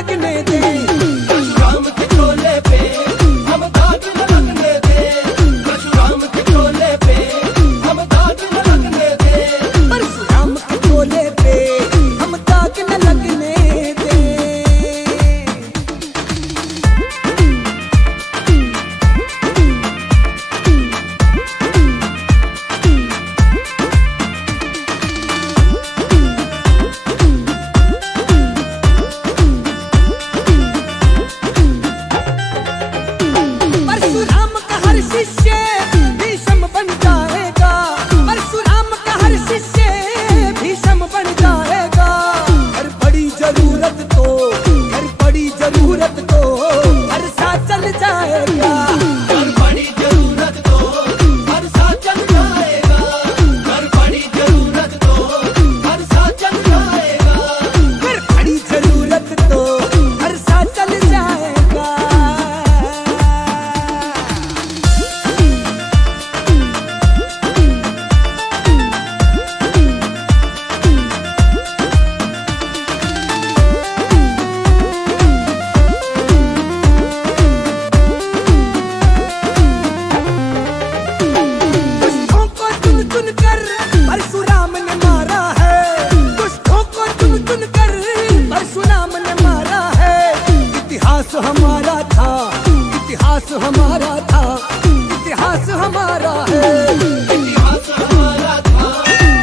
लगने दे। परशुराम के चोले पे हम दाग न लगने दे। परशुराम के चोले पे हम दाग न लगने दे। परशुराम के चोले पे हम दाग न लगने दे। परशुराम का हर शिष्य भीष्म बन जाएगा। परशुराम का हर शिष्य भीष्म बन जाएगा। हर बड़ी जरूरत तो हर साथ चल जाएगा। हर बड़ी जरूरत तो हर साथ चल जाएगा। हर बड़ी जरूरत तो हर साथ चल जाएगा। हर बड़ी जरूरत तो हर साथ चल जाएगा। दुष्टों को चुन चुन कर परशुराम ने मारा है। दुष्टों को चुन चुन कर परशुराम ने मारा है। इतिहास हमारा था, इतिहास हमारा था, इतिहास हमारा है। इतिहास हमारा था,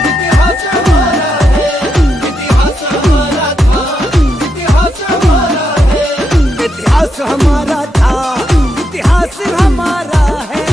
इतिहास हमारा है। इतिहास हमारा था, इतिहास हमारा है। इतिहास हमारा था, इतिहास हमारा है।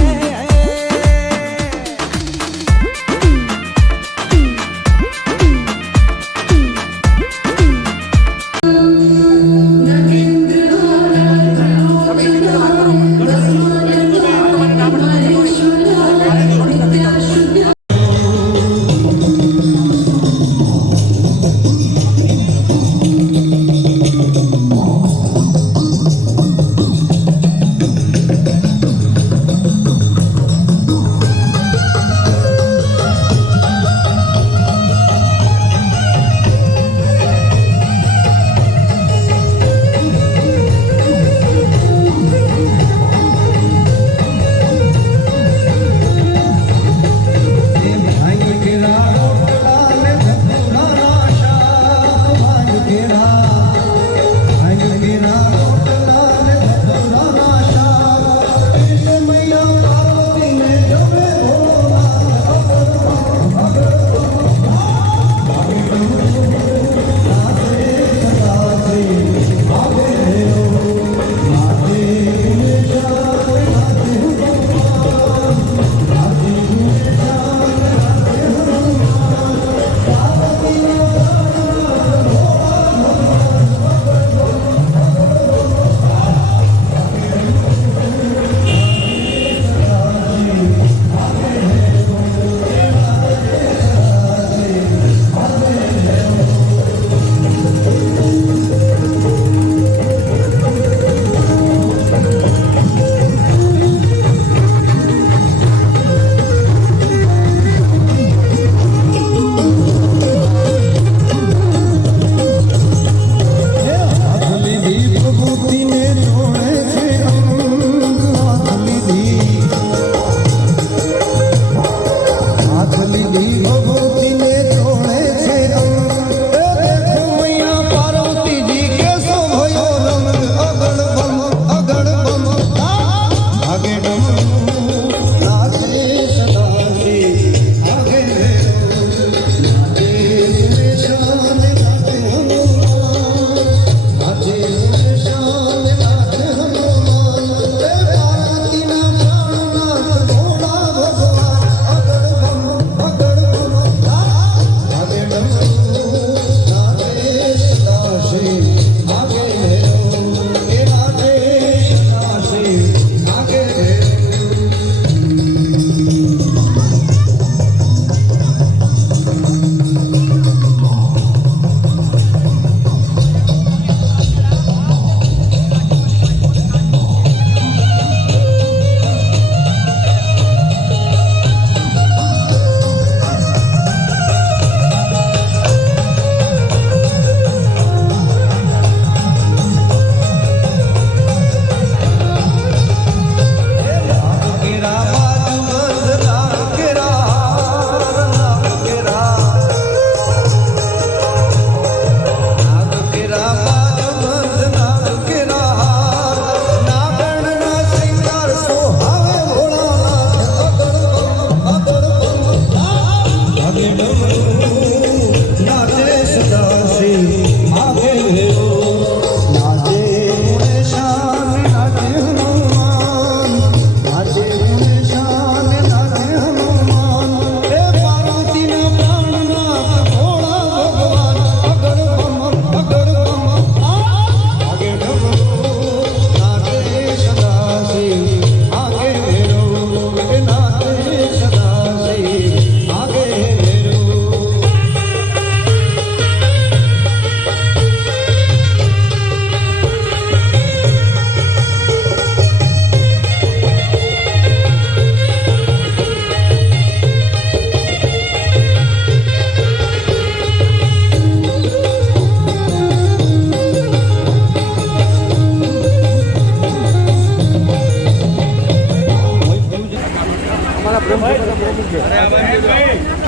છે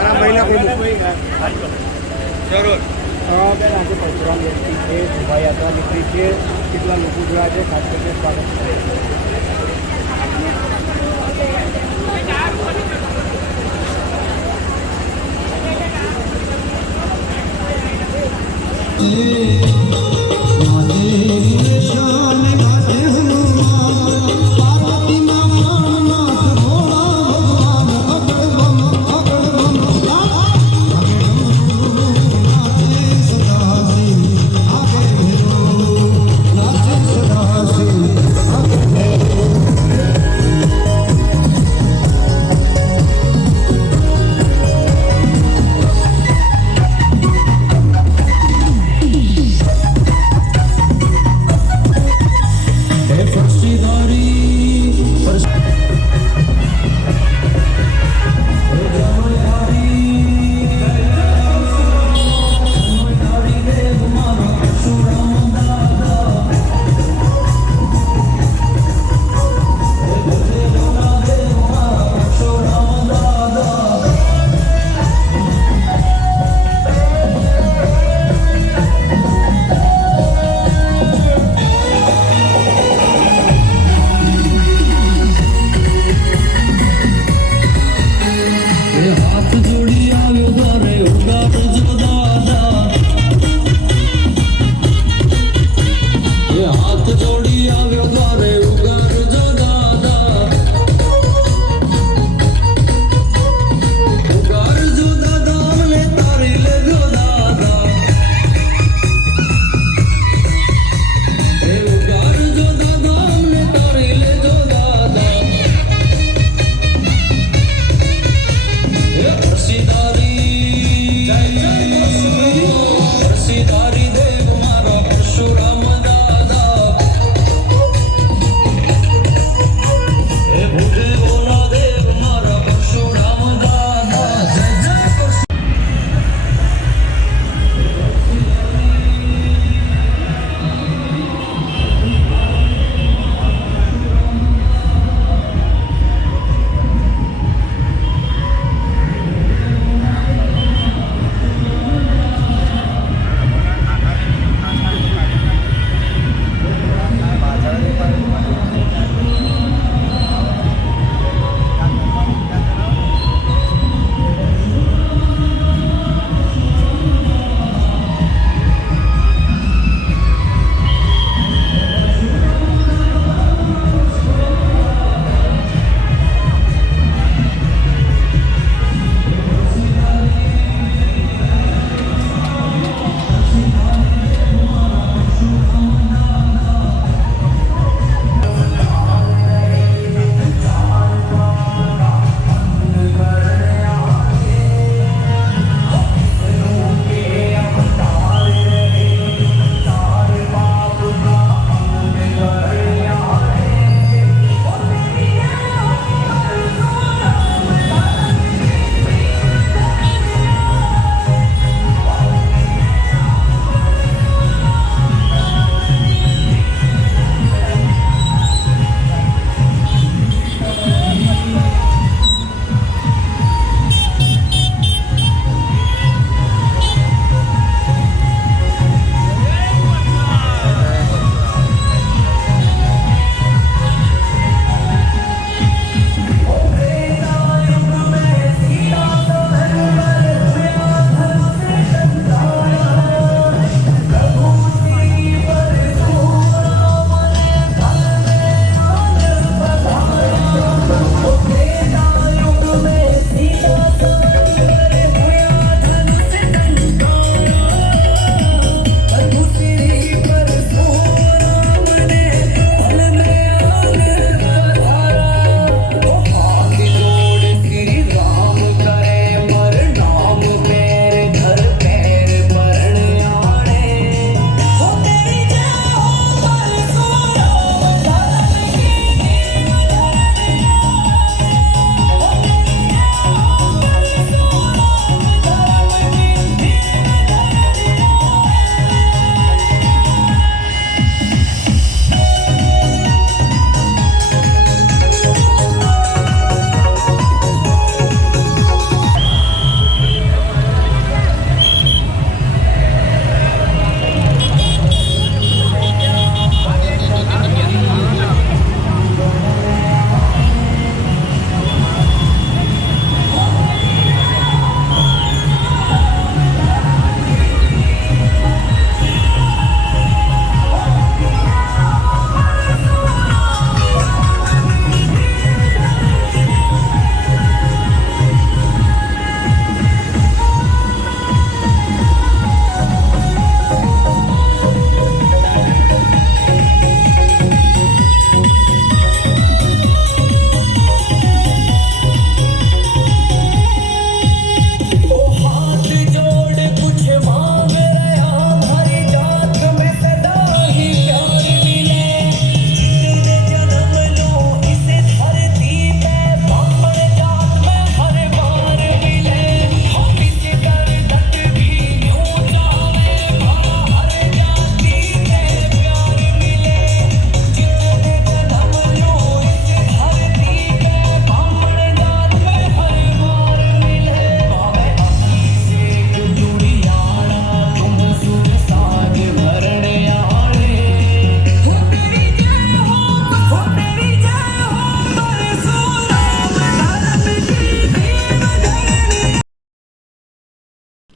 આ મહિલા કોઈ જરૂર બેન આજે પરશુરામ જયંતિ છે શોભાયાત્રા નીકળી છે કેટલા લોકો જોયા છે ખાસ કરીને સ્વાગત કરે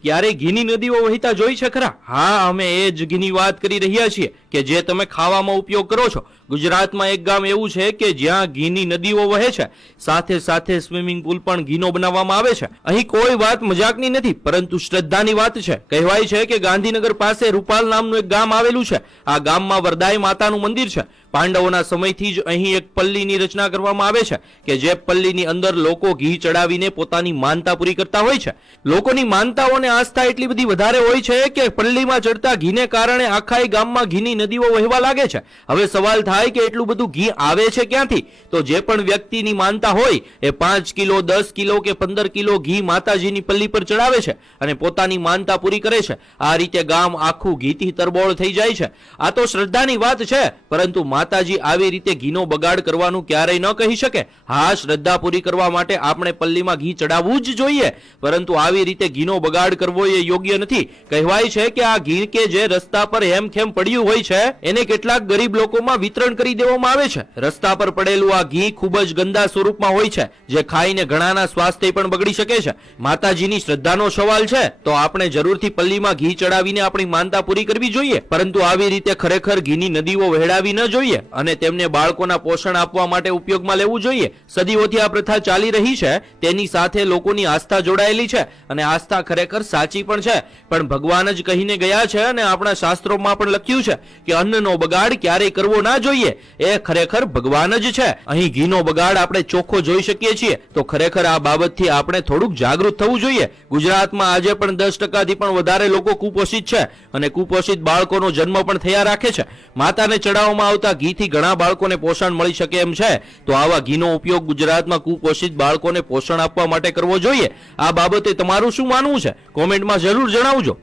ક્યારે ઘીની નદીઓ વહેતા જોઈ છે ખરા? હા, અમે એ જ ઘીની વાત કરી રહ્યા છીએ કે જે તમે ખાવામાં ઉપયોગ કરો છો. ગુજરાતમાં એક ગામ એવું છે કે જ્યાં ઘીની નદીઓ વહે છે, સાથે સાથે સ્વિમિંગ પુલ પણ ઘીનો બનાવવામાં આવે છે. અહીં કોઈ વાત મજાકની નથી, પરંતુ શ્રદ્ધાની વાત છે. કહેવાય છે કે ગાંધીનગર પાસે રૂપાલ નામનું એક ગામ આવેલું છે. આ ગામમાં વરદાઈ માતાનું મંદિર છે. પાંડવોના સમયથી જ અહીં એક પલ્લીની રચના કરવામાં આવે છે કે જે પલ્લીની અંદર લોકો ઘી ચડાવીને પોતાની માનતા પૂરી કરતા હોય છે. લોકોની માનતાઓ અને આસ્થા એટલી બધી વધારે હોય છે કે પલ્લીમાં ચડતા ઘીને કારણે આખા ગામમાં ઘીની નદીઓ વહેવા લાગે છે. હવે સવાલ થાય કે એટલું બધું ઘી આવે છે ક્યાંથી? તો જે પણ વ્યક્તિની માનતા હોય એ 5 કિલો, 10 કિલો કે 15 કિલો ઘી માતાજીની પલ્લી પર ચડાવે છે અને પોતાની માનતા પૂરી કરે છે. આ રીતે ગામ આખું ઘીથી તરબોળ થઈ જાય છે. આ તો શ્રદ્ધાની વાત છે, પરંતુ માતાજી આવી રીતે ઘીનો બગાડ કરવાનું ક્યારેય ન કહી શકે. હા, શ્રદ્ધા પૂરી કરવા માટે આપણે પલ્લીમાં ઘી ચડાવવું જ જોઈએ, પરંતુ આવી રીતે ઘીનો બગાડ કરવો એ યોગ્ય નથી. કહેવાય છે કે આ ઘી કે જે રસ્તા પર હેમખેમ પડ્યું હોય છે એને કેટલાક ગરીબ લોકોમાં વિતરણ કરી દેવામાં આવે છે. રસ્તા પર પડેલું આ ઘી ખૂબ જ ગંદા સ્વરૂપમાં હોય છે, જે ખાઈને ઘણાના સ્વાસ્થ્ય પણ બગડી શકે છે. માતાજીની શ્રદ્ધાનો સવાલ છે તો આપણે જરૂરથી પલ્લીમાં ઘી ચડાવીને આપણી માનતા પૂરી કરવી જોઈએ, પરંતુ આવી રીતે ખરેખર ઘીની નદીઓ વહેડાવી ન જોઈએ અને તેમને બાળકોના પોષણ આપવા માટે ઉપયોગમાં લેવું જોઈએ. સદીઓથી આ પ્રથા ચાલી રહી છે, તેની સાથે લોકોની આસ્થા જોડાયેલી છે અને આસ્થા ખરેખર સાચી પણ છે. પણ ભગવાન જ કહીને ગયા છે અને આપણા શાસ્ત્રોમાં પણ લખ્યું છે કે અન્નનો બગાડ ક્યારેય કરવો ના જોઈએ. એ ખરેખર ભગવાન જ છે. અહીં ઘીનો બગાડ આપણે ચોખ્ખો જોઈ શકીએ છીએ, તો ખરેખર આ બાબતથી આપણે થોડુંક જાગૃત થવું જોઈએ. ગુજરાતમાં આજે પણ 10% પણ વધારે લોકો કુપોષિત છે અને કુપોષિત બાળકોનો જન્મ પણ થયા રાખે છે. માતાને ચડાવવામાં આવતા ઘીથી ઘણા બાળકોને પોષણ મળી શકે એમ છે, તો આવા ઘીનો ઉપયોગ ગુજરાતમાં કુપોષિત બાળકોને પોષણ આપવા માટે કરવો જોઈએ. આ બાબતે તમારું શું માનવું છે? કોમેન્ટમાં જરૂર જણાવજો.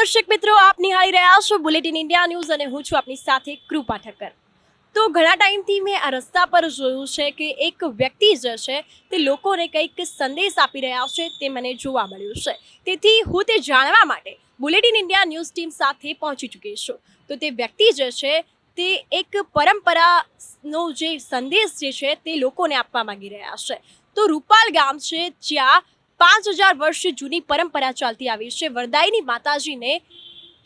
દર્શક મિત્રો, આપ નિહાળી રહ્યા છો બુલેટિન ઇન્ડિયા ન્યૂઝ અને હું છું આપની સાથે કૃપા ઠક્કર. તો ઘણા ટાઈમથી મેં આ રસ્તા પર જોયું છે કે એક વ્યક્તિ જે છે તે લોકોને કંઈક સંદેશ આપી રહ્યા છે, તે મને જોવા મળ્યું છે. તેથી હું તે જાણવા માટે બુલેટિન ઇન્ડિયા ન્યૂઝ ટીમ સાથે પહોંચી ચૂકી છું. તો તે વ્યક્તિ જે છે તે એક પરંપરાનો જે સંદેશ જે છે તે લોકોને આપવા માંગી રહ્યા છે. તો રૂપાલ ગામ છે જ્યાં 5000 વર્ષ જૂની પરંપરા ચાલતી આવી છે. વરદાયની માતાજીને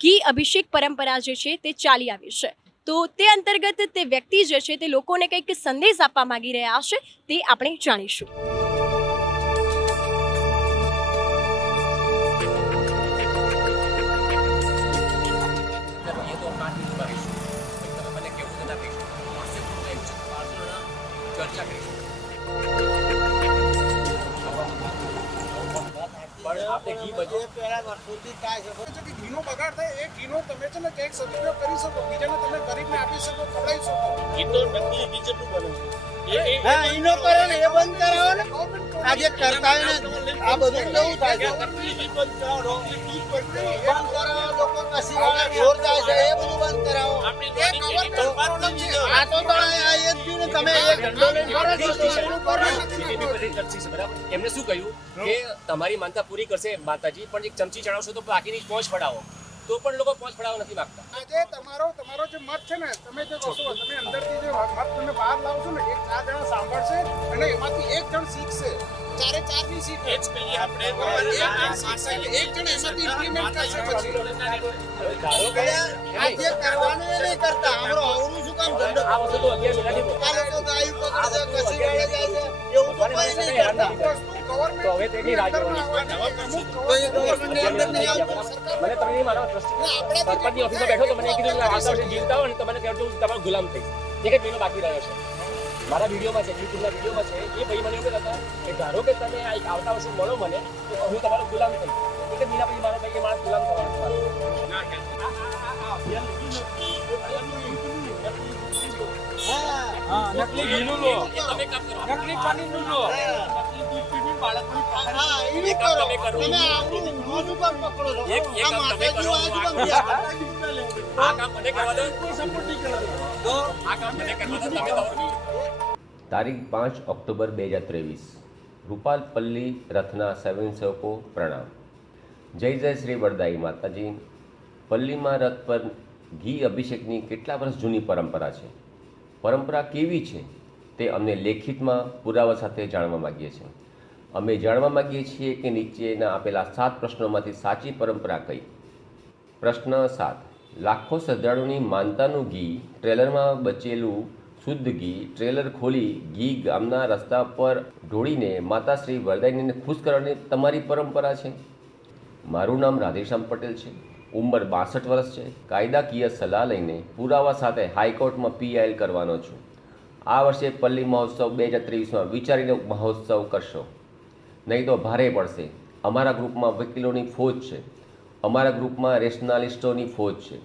ઘી અભિષેક પરંપરા જે છે તે ચાલી આવી છે. તો તે અંતર્ગત તે વ્યક્તિ જે છે તે લોકોને કંઈક સંદેશ આપવા માંગી રહ્યા છે, તે આપણે જાણીશું. ઘીનો બગાડ થાય એ ઘીનો તમે છે ને ક્યાંક સદુપયોગ કરી શકો, બીજાને તમે ગરીબને આપી શકો, ખવડાવી શકો. ઘી તો નકલી ઘી જેટલું બને છે. હા એનો કરો ને એ બંધ કરાવો ને. આજે કરતા હોય ને આ બધું કેવું થાય છે? નકલી ઘી બંધ કરાવો, રોકલી ઘી બંધ કરાવો. બંધ કરાવો, લોકો કસી વાળા ઢોર જાય છે એ બધું બંધ કરાવો. આપણી ગવર્મેન્ટ બરબાદ થઈ ગઈ. આ તો આ એ જ થયું ને, તમે એક ધંધો લઈને ફરો છો તો એટલું કરો ને. બીજેપી બધી કરશે છે, બરાબર. એમને શું કહ્યું કે તમારી માનતા પૂરી કરશે માતાજી, પણ એક ચમચી ચડાવશો તો બાકીની પહોંચ પડાવો. તો પણ લોકો પહોંચ પડાવવા નથી માંગતા. આજે તમારો જે મત છે ને, તમે જે કહો છો, તમે અંદરથી જે મત તમે બહાર લાવશો ને, એક 4 જણા સાંભળશે અને એમાંથી એક જણ શીખશે. 4 ની શીખ એ જ કહીએ આપણે. એક જણ શીખશે એટલે એક જણ એમાંથી ઇમ્પ્લિમેન્ટ કરશે. પછી ધારો કે આ જે કરવાનું એ નહીં કરતા. આપણો અવરું શું કામ ધંધો? આ વસ્તુ તો 11 મહિનાથી આ લોકો ગાયું પકડે છે, કસી વાળે જાય છે, એવું તો કંઈ નહીં કરતા. તો હવે તેની રાહ જોવાની. તો એ ગવર્મેન્ટની અંદર નહીં આવતું. મને તમે નહીં માનો, સરપંચની ઓફિસમાં બેઠો તો મને કીધું કે આવતા વર્ષે જીવતા હોય ને તો મને કહેજો તમારો ગુલામ થઈ. એક જ મહિનો બાકી રહ્યો છે. મારા વિડીયોમાં છે, યુટ્યુબના વિડીયોમાં છે, એ ભાઈ મને એવું કહેતા કે ધારો કે તમે આવતા વર્ષે મળો મને તો હું તમારો ગુલામ થઈ. એક જ મહિના પછી મારો ભાઈ એ માણસ ગુલામ થવાનો છે. નકલી ઘીનું લો, તમે કામ કરો. નકલી પાણીનું લો, નકલી દૂધ પીવીને બાળકોની હા, એ નહીં કરો. તમે આપણું ઊંધું શું કામ પકડો છો? એક આ કામ તમે માતાજી કરો. આ શું કામ ગયા? આ કામ મને કરવા દો. તો આ કામ મને કરવા દો. તમે તો તારીખ 5 ઓક્ટોબર 2023 રૂપાલપલ્લી રથના સ્વયંસેવકો પ્રણામ. જય જય શ્રી વરદાઈ માતાજી. પલ્લીમાં રથ પર ઘી અભિષેકની કેટલા વર્ષ જૂની પરંપરા છે. પરંપરા કેવી છે તે અમને લેખિતમાં પુરાવા સાથે જાણવા માગીએ છીએ. અમે જાણવા માગીએ છીએ કે નીચેના આપેલા 7 પ્રશ્નોમાંથી સાચી પરંપરા કઈ. પ્રશ્ન 7. લાખો શ્રદ્ધાળુની માનતાનું ઘી ટ્રેલરમાં બચેલું શુદ્ધ ઘી ટ્રેલર ખોલી ઘી ગામના રસ્તા પર ઢોળીને માતા શ્રી વરદાયીને ખુશ કરવાની તમારી પરંપરા છે. મારું નામ રાધેશ્યામ પટેલ છે. ઉંમર 62 વર્ષ છે. કાયદાકીય સલાહ લઈને પુરાવા સાથે હાઈકોર્ટમાં PIL કરવાનો છું. આ વર્ષે પલ્લી મહોત્સવ 2023માં વિચારીને મહોત્સવ કરશો, નહીં તો ભારે પડશે. અમારા ગ્રુપમાં વકીલોની ફોજ છે. અમારા ગ્રુપમાં રેશનાલિસ્ટોની ફોજ છે.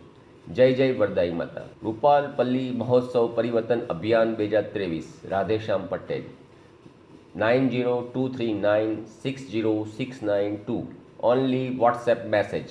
જય જય વરદાઈ માતા. રૂપાલપલ્લી મહોત્સવ પરિવર્તન અભિયાન 2023 Radheshyam Patel 9023960692 only WhatsApp message.